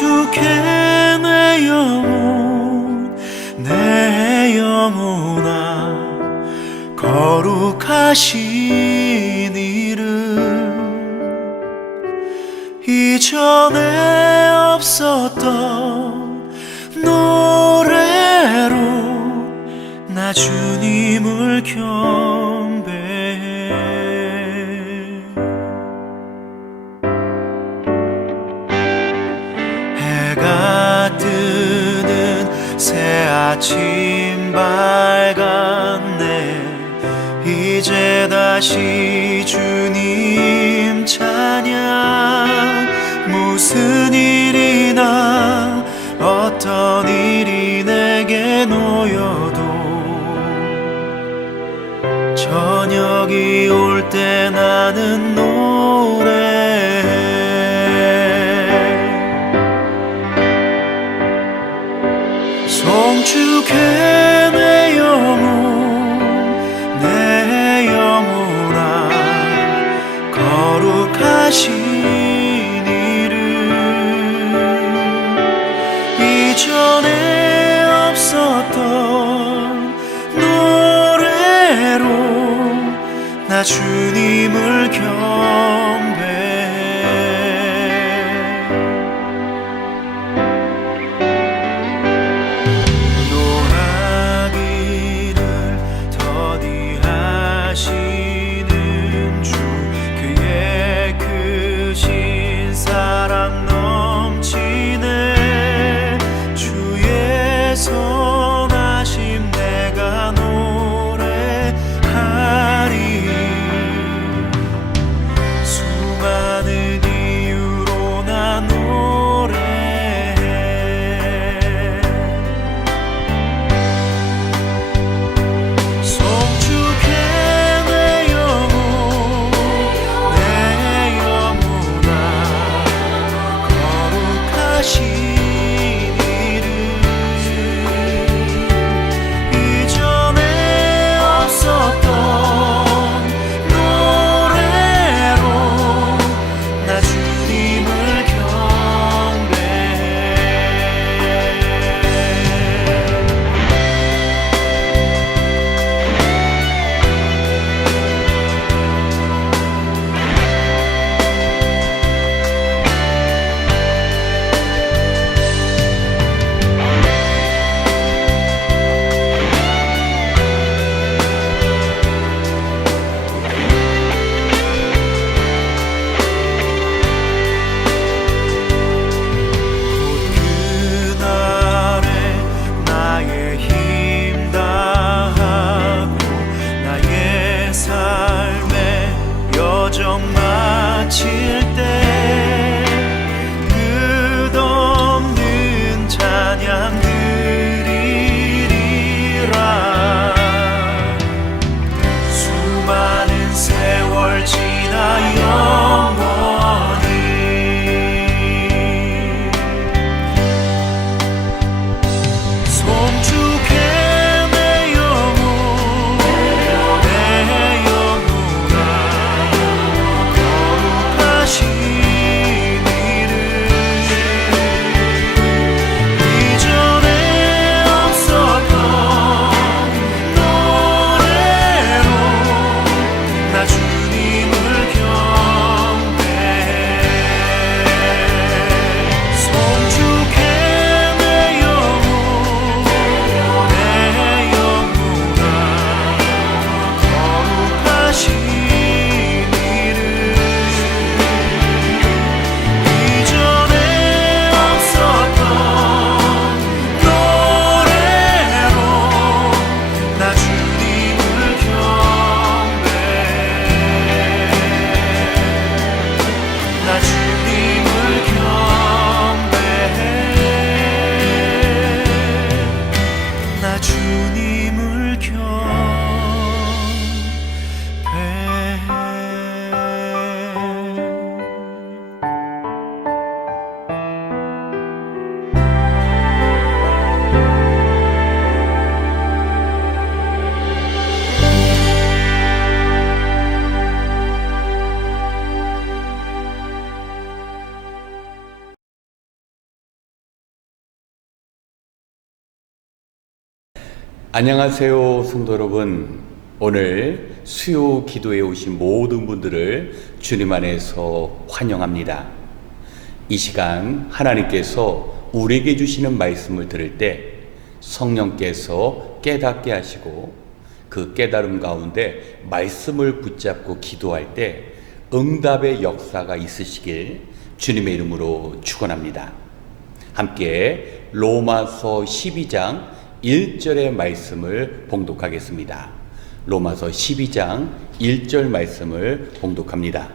송축해 내 영혼 내 영혼아 거룩하신 이름 이전에 없었던 노래로 나 주님을 경배해 해가 뜨는 새 아침 밝았네 이제 다시 주님 찬양 무슨 일이나 어떤 일이 내게 놓여도 저녁이 올 때 나는 노래해 송축해 내 영혼 내 영혼아 거룩하신 이름 이전에 없었던 노래로 나 주님을 경배해 노하기를 더디하시는 주 그의 크신 사랑 넘치네 주의 선하심 내가 노래하리 안녕하세요, 성도 여러분. 오늘 수요 기도에 오신 모든 분들을 주님 안에서 환영합니다. 이 시간 하나님께서 우리에게 주시는 말씀을 들을 때 성령께서 깨닫게 하시고 그 깨달음 가운데 말씀을 붙잡고 기도할 때 응답의 역사가 있으시길 주님의 이름으로 축원합니다. 함께 로마서 12장 1절의 말씀을 봉독하겠습니다. 로마서 12장 1절 말씀을 봉독합니다.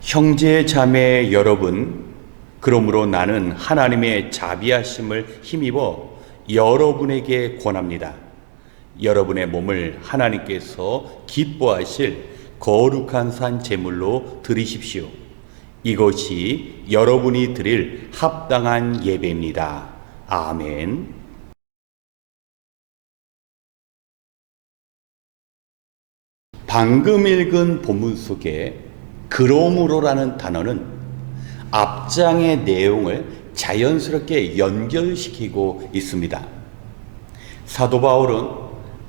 형제 자매 여러분, 그러므로 나는 하나님의 자비하심을 힘입어 여러분에게 권합니다. 여러분의 몸을 하나님께서 기뻐하실 거룩한 산 제물로 드리십시오. 이것이 여러분이 드릴 합당한 예배입니다. 아멘. 방금 읽은 본문 속에 그러므로라는 단어는 앞장의 내용을 자연스럽게 연결시키고 있습니다. 사도 바울은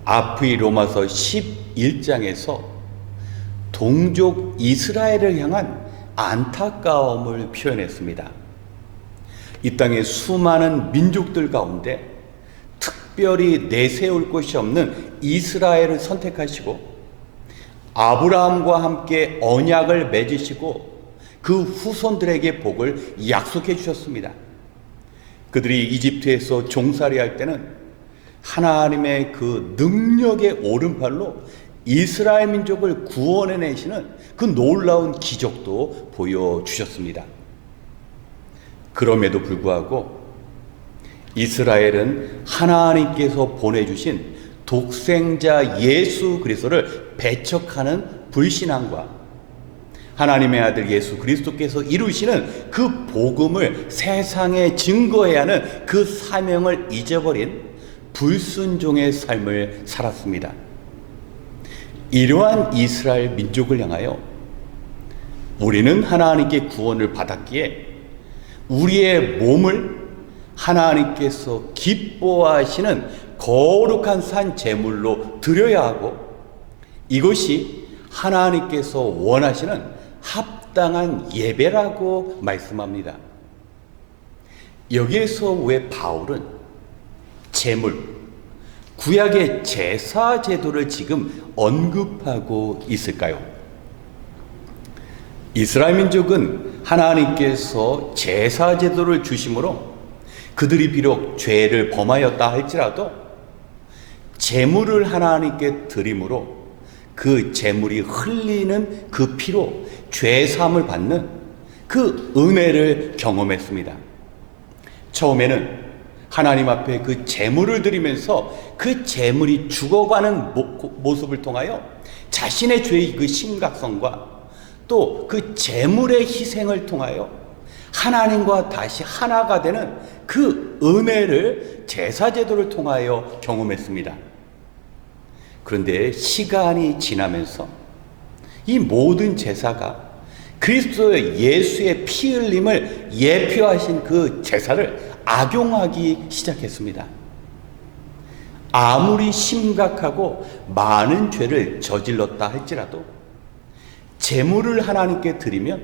앞의 로마서 11장에서 동족 이스라엘을 향한 안타까움을 표현했습니다. 이 땅의 수많은 민족들 가운데 특별히 내세울 곳이 없는 이스라엘을 선택하시고 아브라함과 함께 언약을 맺으시고 그 후손들에게 복을 약속해 주셨습니다. 그들이 이집트에서 종살이 할 때는 하나님의 그 능력의 오른팔로 이스라엘 민족을 구원해내시는 그 놀라운 기적도 보여주셨습니다. 그럼에도 불구하고 이스라엘은 하나님께서 보내주신 독생자 예수 그리스도를 배척하는 불신앙과 하나님의 아들 예수 그리스도께서 이루시는 그 복음을 세상에 증거해야 하는 그 사명을 잊어버린 불순종의 삶을 살았습니다. 이러한 이스라엘 민족을 향하여 우리는 하나님께 구원을 받았기에 우리의 몸을 하나님께서 기뻐하시는 거룩한 산 제물로 드려야 하고 이것이 하나님께서 원하시는 합당한 예배라고 말씀합니다. 여기에서 왜 바울은 제물, 구약의 제사 제도를 지금 언급하고 있을까요? 이스라엘 민족은 하나님께서 제사 제도를 주심으로 그들이 비록 죄를 범하였다 할지라도 제물을 하나님께 드림으로 그 제물이 흘리는 그 피로 죄 사함을 받는 그 은혜를 경험했습니다. 처음에는 하나님 앞에 그 제물을 드리면서 그 제물이 죽어가는 모습을 통하여 자신의 죄의 그 심각성과 또 그 제물의 희생을 통하여 하나님과 다시 하나가 되는 그 은혜를 제사제도를 통하여 경험했습니다. 그런데 시간이 지나면서 이 모든 제사가 그리스도의 예수의 피 흘림을 예표하신 그 제사를 악용하기 시작했습니다. 아무리 심각하고 많은 죄를 저질렀다 할지라도 제물을 하나님께 드리면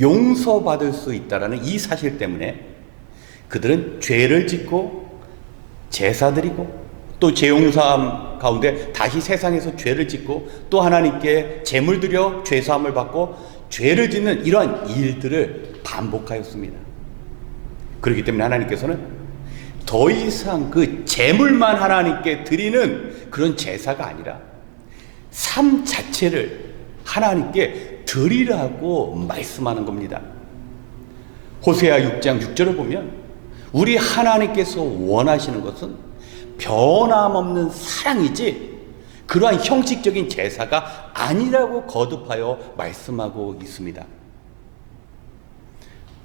용서받을 수 있다라는 이 사실 때문에 그들은 죄를 짓고 제사 드리고 또 죄용사함 가운데 다시 세상에서 죄를 짓고 또 하나님께 제물 드려 죄사함을 받고 죄를 짓는 이러한 일들을 반복하였습니다. 그렇기 때문에 하나님께서는 더 이상 그 제물만 하나님께 드리는 그런 제사가 아니라 삶 자체를 하나님께 드리라고 말씀하는 겁니다. 호세아 6장 6절을 보면 우리 하나님께서 원하시는 것은 변함없는 사랑이지 그러한 형식적인 제사가 아니라고 거듭하여 말씀하고 있습니다.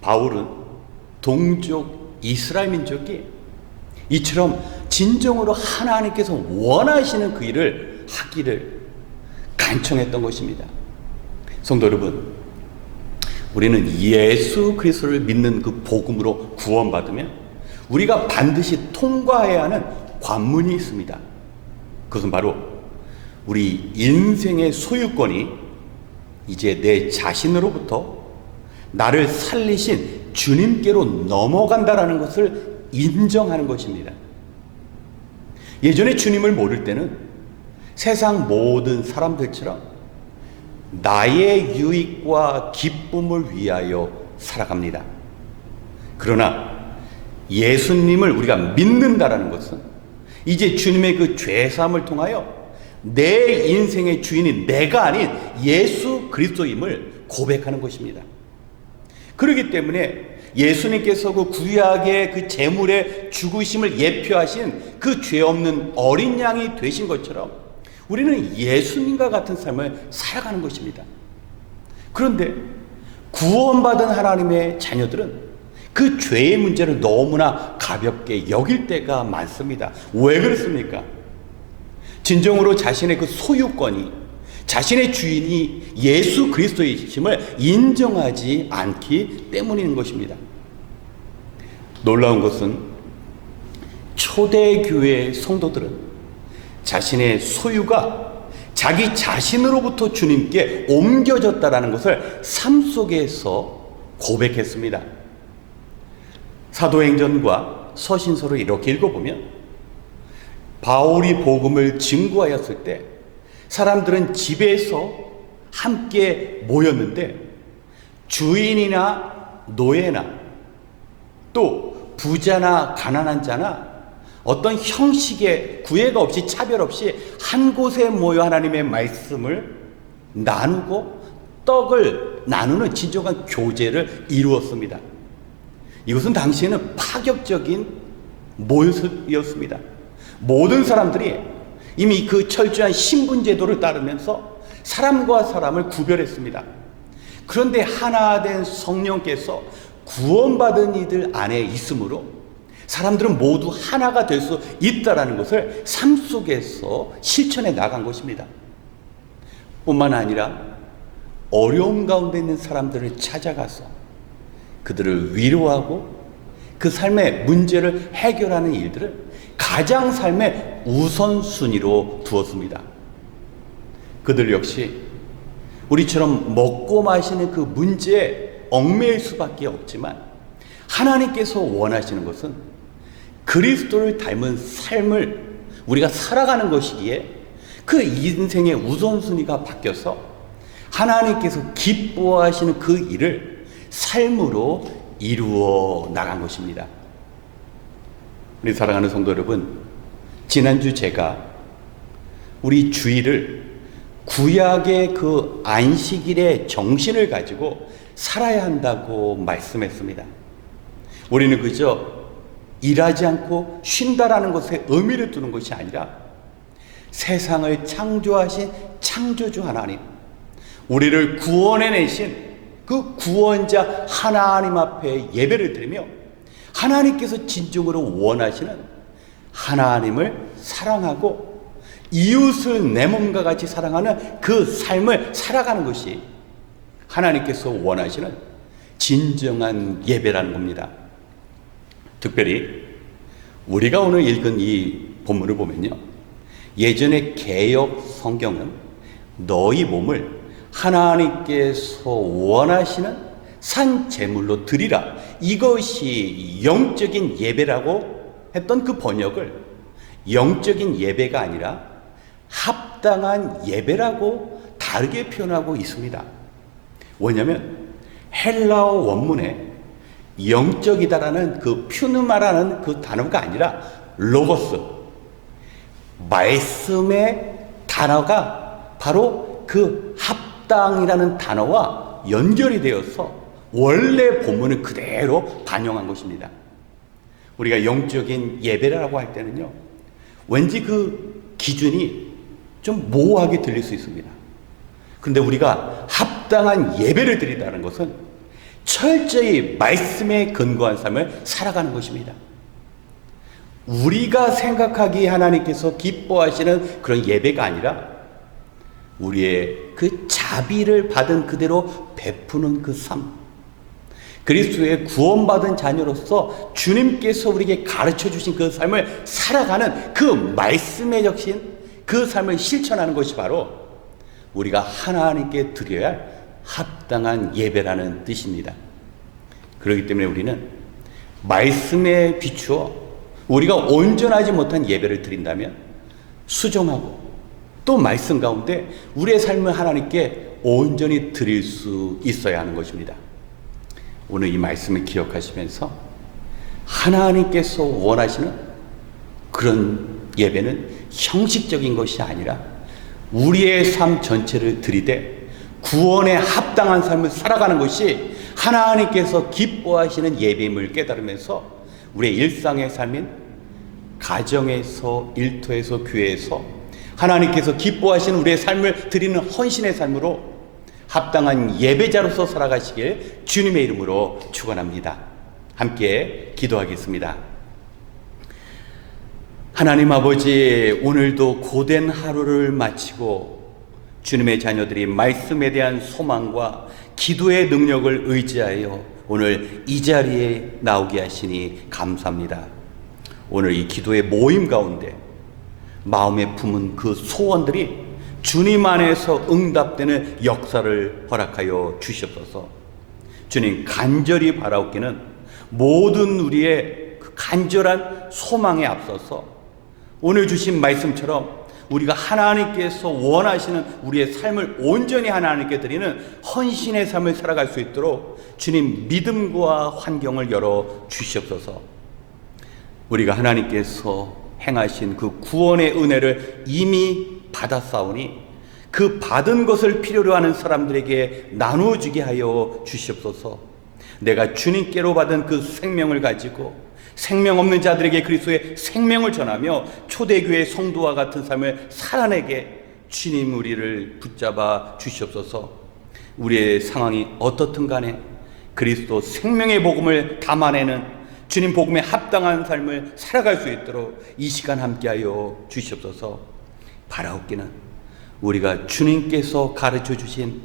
바울은 동족 이스라엘 민족이 이처럼 진정으로 하나님께서 원하시는 그 일을 하기를 간청했던 것입니다. 성도 여러분, 우리는 예수 그리스도를 믿는 그 복음으로 구원받으면 우리가 반드시 통과해야 하는 관문이 있습니다. 그것은 바로 우리 인생의 소유권이 이제 내 자신으로부터 나를 살리신 주님께로 넘어간다라는 것을 인정하는 것입니다. 예전에 주님을 모를 때는 세상 모든 사람들처럼 나의 유익과 기쁨을 위하여 살아갑니다. 그러나 예수님을 우리가 믿는다라는 것은 이제 주님의 그 죄사함을 통하여 내 인생의 주인이 내가 아닌 예수 그리스도임을 고백하는 것입니다. 그렇기 때문에 예수님께서 그 구약의 그 제물의 죽으심을 예표하신 그 죄 없는 어린 양이 되신 것처럼 우리는 예수님과 같은 삶을 살아가는 것입니다. 그런데 구원받은 하나님의 자녀들은 그 죄의 문제를 너무나 가볍게 여길 때가 많습니다. 왜 그렇습니까? 진정으로 자신의 그 소유권이, 자신의 주인이 예수 그리스도이심을 인정하지 않기 때문인 것입니다. 놀라운 것은 초대교회 성도들은 자신의 소유가 자기 자신으로부터 주님께 옮겨졌다라는 것을 삶 속에서 고백했습니다. 사도행전과 서신서를 이렇게 읽어보면 바울이 복음을 증거하였을 때 사람들은 집에서 함께 모였는데 주인이나 노예나 또 부자나 가난한 자나 어떤 형식의 구애가 없이 차별 없이 한 곳에 모여 하나님의 말씀을 나누고 떡을 나누는 진정한 교제를 이루었습니다. 이것은 당시에는 파격적인 모습이었습니다. 모든 사람들이 이미 그 철저한 신분제도를 따르면서 사람과 사람을 구별했습니다. 그런데 하나 된 성령께서 구원받은 이들 안에 있으므로 사람들은 모두 하나가 될 수 있다는 것을 삶 속에서 실천해 나간 것입니다. 뿐만 아니라 어려움 가운데 있는 사람들을 찾아가서 그들을 위로하고 그 삶의 문제를 해결하는 일들을 가장 삶의 우선순위로 두었습니다. 그들 역시 우리처럼 먹고 마시는 그 문제에 얽매일 수밖에 없지만 하나님께서 원하시는 것은 그리스도를 닮은 삶을 우리가 살아가는 것이기에 그 인생의 우선순위가 바뀌어서 하나님께서 기뻐하시는 그 일을 삶으로 이루어 나간 것입니다. 우리 사랑하는 성도 여러분, 지난주 제가 우리 주일을 구약의 그 안식일의 정신을 가지고 살아야 한다고 말씀했습니다. 우리는 그저 일하지 않고 쉰다라는 것에 의미를 두는 것이 아니라 세상을 창조하신 창조주 하나님, 우리를 구원해내신 그 구원자 하나님 앞에 예배를 드리며 하나님께서 진정으로 원하시는 하나님을 사랑하고 이웃을 내 몸과 같이 사랑하는 그 삶을 살아가는 것이 하나님께서 원하시는 진정한 예배라는 겁니다. 특별히 우리가 오늘 읽은 이 본문을 보면요, 예전의 개역 성경은 너희 몸을 하나님께서 원하시는 산 제물로 드리라, 이것이 영적인 예배라고 했던 그 번역을 영적인 예배가 아니라 합당한 예배라고 다르게 표현하고 있습니다. 왜냐하면 헬라어 원문에 영적이다라는 그 퓨누마라는 그 단어가 아니라 로고스, 말씀의 단어가 바로 그 합당이라는 단어와 연결이 되어서 원래 본문을 그대로 반영한 것입니다. 우리가 영적인 예배라고 할 때는요, 왠지 그 기준이 좀 모호하게 들릴 수 있습니다. 그런데 우리가 합당한 예배를 드린다는 것은 철저히 말씀에 근거한 삶을 살아가는 것입니다. 우리가 생각하기에 하나님께서 기뻐하시는 그런 예배가 아니라 우리의 그 자비를 받은 그대로 베푸는 그 삶, 그리스도의 구원받은 자녀로서 주님께서 우리에게 가르쳐 주신 그 삶을 살아가는 그 말씀에 적신 그 삶을 실천하는 것이 바로 우리가 하나님께 드려야 할 합당한 예배라는 뜻입니다. 그렇기 때문에 우리는 말씀에 비추어 우리가 온전하지 못한 예배를 드린다면 수정하고 또 말씀 가운데 우리의 삶을 하나님께 온전히 드릴 수 있어야 하는 것입니다. 오늘 이 말씀을 기억하시면서 하나님께서 원하시는 그런 예배는 형식적인 것이 아니라 우리의 삶 전체를 들이대 구원에 합당한 삶을 살아가는 것이 하나님께서 기뻐하시는 예배임을 깨달으면서 우리의 일상의 삶인 가정에서, 일터에서, 교회에서 하나님께서 기뻐하시는 우리의 삶을 드리는 헌신의 삶으로 합당한 예배자로서 살아가시길 주님의 이름으로 축원합니다. 함께 기도하겠습니다. 하나님 아버지, 오늘도 고된 하루를 마치고 주님의 자녀들이 말씀에 대한 소망과 기도의 능력을 의지하여 오늘 이 자리에 나오게 하시니 감사합니다. 오늘 이 기도의 모임 가운데 마음에 품은 그 소원들이 주님 안에서 응답되는 역사를 허락하여 주시옵소서. 주님, 간절히 바라옵기는 모든 우리의 그 간절한 소망에 앞서서 오늘 주신 말씀처럼 우리가 하나님께서 원하시는 우리의 삶을 온전히 하나님께 드리는 헌신의 삶을 살아갈 수 있도록 주님 믿음과 환경을 열어 주시옵소서. 우리가 하나님께서 행하신 그 구원의 은혜를 이미 받았사오니 그 받은 것을 필요로 하는 사람들에게 나누어 주게 하여 주시옵소서. 내가 주님께로 받은 그 생명을 가지고 생명 없는 자들에게 그리스도의 생명을 전하며 초대교회 성도와 같은 삶을 살아내게 주님 우리를 붙잡아 주시옵소서. 우리의 상황이 어떻든 간에 그리스도 생명의 복음을 담아내는 주님 복음에 합당한 삶을 살아갈 수 있도록 이 시간 함께하여 주시옵소서. 바라옵기는 우리가 주님께서 가르쳐 주신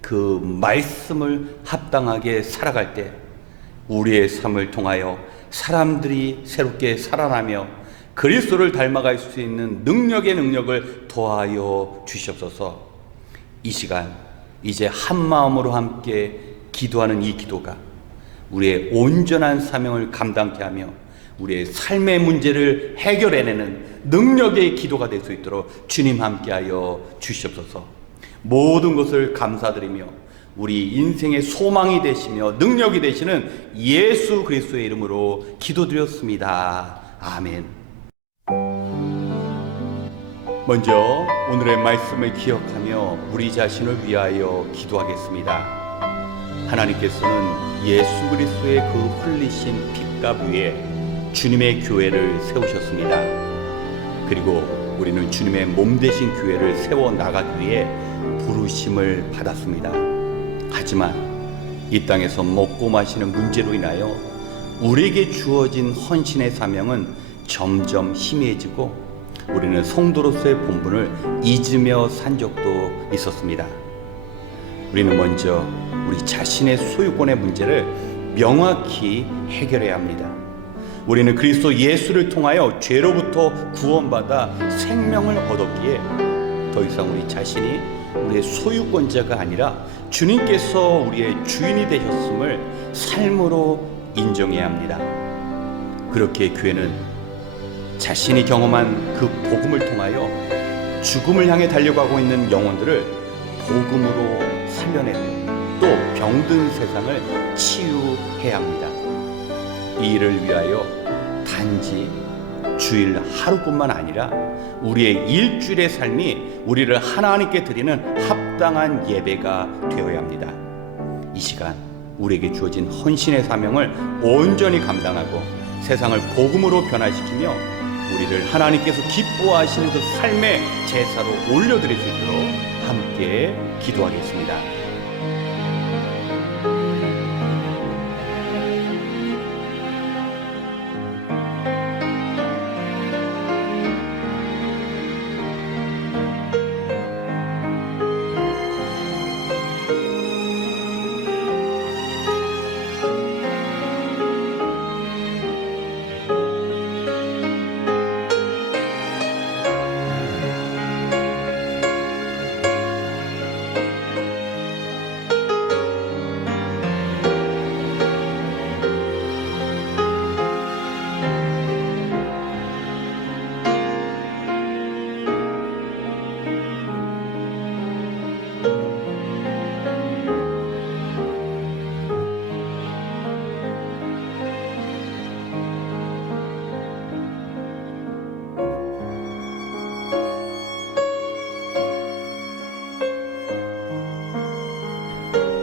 그 말씀을 합당하게 살아갈 때 우리의 삶을 통하여 사람들이 새롭게 살아나며 그리스도를 닮아갈 수 있는 능력의 능력을 더하여 주시옵소서. 이 시간 이제 한 마음으로 함께 기도하는 이 기도가 우리의 온전한 사명을 감당케 하며 우리의 삶의 문제를 해결해내는 능력의 기도가 될 수 있도록 주님 함께하여 주시옵소서. 모든 것을 감사드리며 우리 인생의 소망이 되시며 능력이 되시는 예수 그리스도의 이름으로 기도드렸습니다. 아멘. 먼저 오늘의 말씀을 기억하며 우리 자신을 위하여 기도하겠습니다. 하나님께서는 예수 그리스도의 그 흘리신 핏값 위에 주님의 교회를 세우셨습니다. 그리고 우리는 주님의 몸 되신 교회를 세워 나가기 위해 부르심을 받았습니다. 하지만 이 땅에서 먹고 마시는 문제로 인하여 우리에게 주어진 헌신의 사명은 점점 희미해지고 우리는 성도로서의 본분을 잊으며 산 적도 있었습니다. 우리는 먼저 우리 자신의 소유권의 문제를 명확히 해결해야 합니다. 우리는 그리스도 예수를 통하여 죄로부터 구원받아 생명을 얻었기에 더 이상 우리 자신이 우리의 소유권자가 아니라 주님께서 우리의 주인이 되셨음을 삶으로 인정해야 합니다. 그렇게 교회는 자신이 경험한 그 복음을 통하여 죽음을 향해 달려가고 있는 영혼들을 복음으로 살려내고 또 병든 세상을 치유해야 합니다. 이 일을 위하여 단지 주일 하루뿐만 아니라 우리의 일주일의 삶이 우리를 하나님께 드리는 합당한 예배가 되어야 합니다. 이 시간 우리에게 주어진 헌신의 사명을 온전히 감당하고 세상을 복음으로 변화시키며 우리를 하나님께서 기뻐하시는 그 삶의 제사로 올려드릴 수 있도록 함께 기도하겠습니다.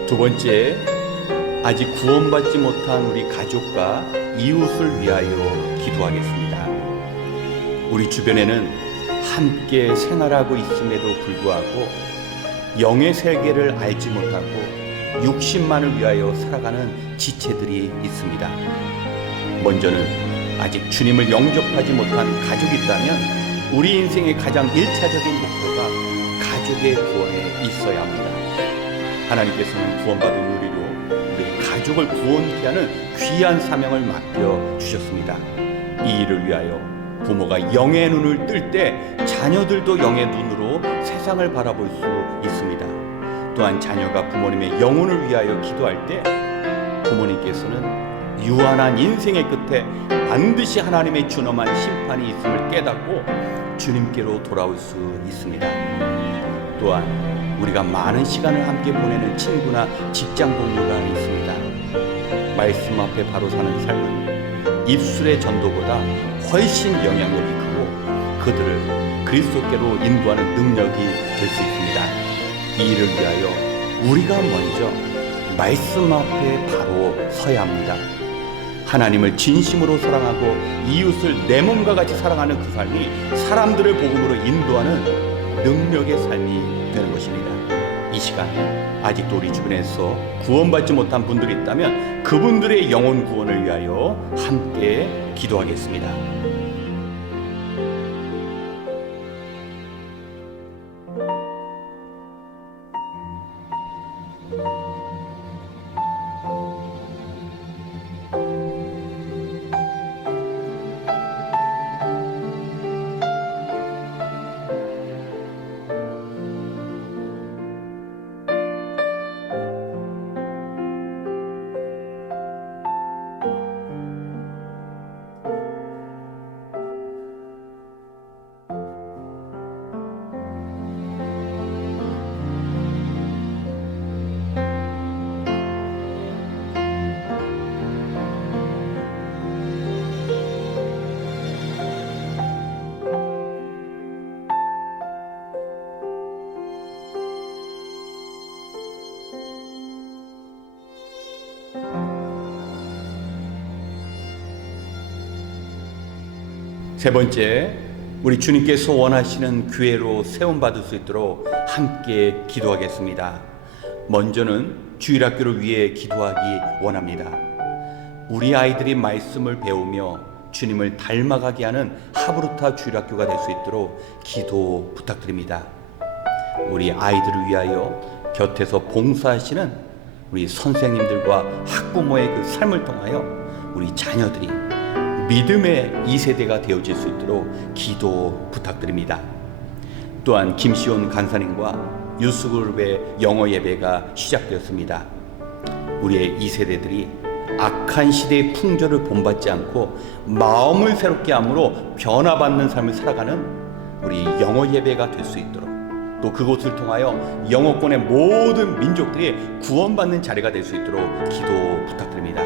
두 번째, 아직 구원받지 못한 우리 가족과 이웃을 위하여 기도하겠습니다. 우리 주변에는 함께 생활하고 있음에도 불구하고 영의 세계를 알지 못하고 육신만을 위하여 살아가는 지체들이 있습니다. 먼저는 아직 주님을 영접하지 못한 가족이 있다면 우리 인생의 가장 1차적인 목표가 가족의 구원에 있어야 합니다. 하나님께서는 구원받은 우리로 우리 가족을 구원케 하는 귀한 사명을 맡겨주셨습니다. 이 일을 위하여 부모가 영의 눈을 뜰 때 자녀들도 영의 눈으로 세상을 바라볼 수 있습니다. 또한 자녀가 부모님의 영혼을 위하여 기도할 때 부모님께서는 유한한 인생의 끝에 반드시 하나님의 준엄한 심판이 있음을 깨닫고 주님께로 돌아올 수 있습니다. 또한 우리가 많은 시간을 함께 보내는 친구나 직장 동료가 있습니다. 말씀 앞에 바로 사는 삶은 입술의 전도보다 훨씬 영향력이 크고 그들을 그리스도께로 인도하는 능력이 될 수 있습니다. 이 일을 위하여 우리가 먼저 말씀 앞에 바로 서야 합니다. 하나님을 진심으로 사랑하고 이웃을 내 몸과 같이 사랑하는 그 삶이 사람들을 복음으로 인도하는 능력의 삶이 되는 것입니다. 이 시간에 아직도 우리 주변에서 구원받지 못한 분들이 있다면 그분들의 영혼 구원을 위하여 함께 기도하겠습니다. 세 번째, 우리 주님께서 원하시는 교회로 세움받을 수 있도록 함께 기도하겠습니다. 먼저는 주일학교를 위해 기도하기 원합니다. 우리 아이들이 말씀을 배우며 주님을 닮아가게 하는 하브루타 주일학교가 될 수 있도록 기도 부탁드립니다. 우리 아이들을 위하여 곁에서 봉사하시는 우리 선생님들과 학부모의 그 삶을 통하여 우리 자녀들이 믿음의 2세대가 되어질 수 있도록 기도 부탁드립니다. 또한 김시온 간사님과 유스그룹의 영어 예배가 시작되었습니다. 우리의 2세대들이 악한 시대의 풍조를 본받지 않고 마음을 새롭게 함으로 변화받는 삶을 살아가는 우리 영어 예배가 될 수 있도록, 또 그곳을 통하여 영어권의 모든 민족들이 구원받는 자리가 될 수 있도록 기도 부탁드립니다.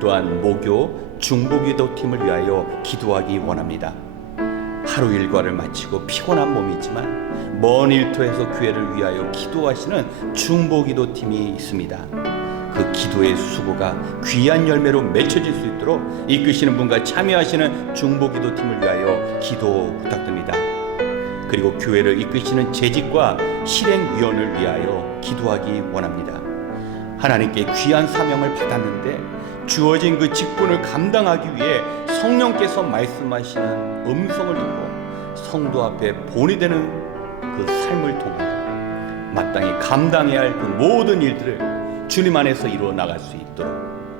또한 모교 중보기도팀을 위하여 기도하기 원합니다. 하루 일과를 마치고 피곤한 몸이 있지만 먼 일터에서 교회를 위하여 기도하시는 중보기도팀이 있습니다. 그 기도의 수고가 귀한 열매로 맺혀질 수 있도록 이끄시는 분과 참여하시는 중보기도팀을 위하여 기도 부탁드립니다. 그리고 교회를 이끄시는 재직과 실행위원을 위하여 기도하기 원합니다. 하나님께 귀한 사명을 받았는데 주어진 그 직분을 감당하기 위해 성령께서 말씀하시는 음성을 듣고 성도 앞에 본이 되는 그 삶을 통하여 마땅히 감당해야 할 그 모든 일들을 주님 안에서 이루어 나갈 수 있도록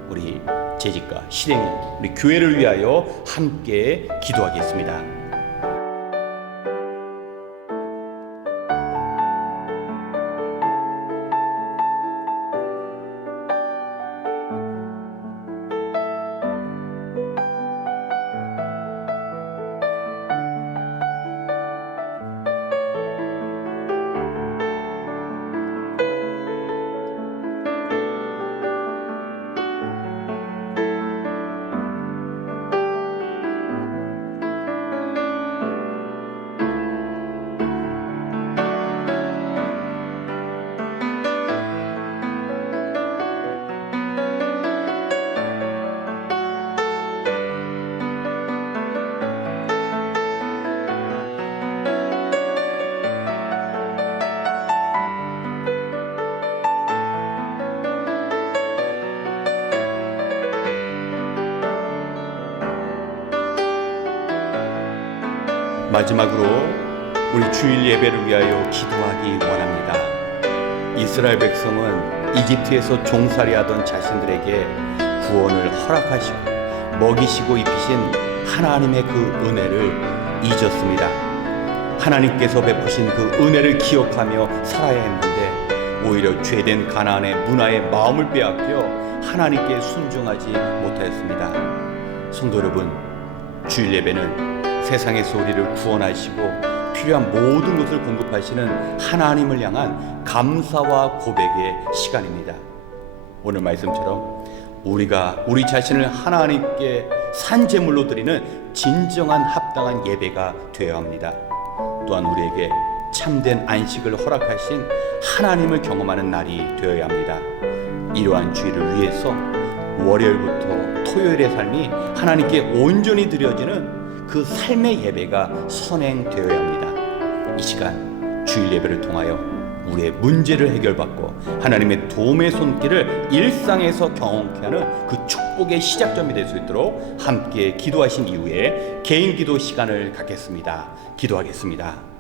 우리 재직과 실행, 우리 교회를 위하여 함께 기도하겠습니다. 마지막으로 우리 주일 예배를 위하여 기도하기 원합니다. 이스라엘 백성은 이집트에서 종살이하던 자신들에게 구원을 허락하시고 먹이시고 입히신 하나님의 그 은혜를 잊었습니다. 하나님께서 베푸신 그 은혜를 기억하며 살아야 했는데 오히려 죄된 가나안의 문화에 마음을 빼앗겨 하나님께 순종하지 못하였습니다. 성도 여러분, 주일 예배는 세상에서 우리를 구원하시고 필요한 모든 것을 공급하시는 하나님을 향한 감사와 고백의 시간입니다. 오늘 말씀처럼 우리가 우리 자신을 하나님께 산제물로 드리는 진정한 합당한 예배가 되어야 합니다. 또한 우리에게 참된 안식을 허락하신 하나님을 경험하는 날이 되어야 합니다. 이러한 주일을 위해서 월요일부터 토요일의 삶이 하나님께 온전히 드려지는 그 삶의 예배가 선행되어야 합니다. 이 시간 주일 예배를 통하여 우리의 문제를 해결받고 하나님의 도움의 손길을 일상에서 경험케 하는 그 축복의 시작점이 될 수 있도록 함께 기도하신 이후에 개인 기도 시간을 갖겠습니다. 기도하겠습니다.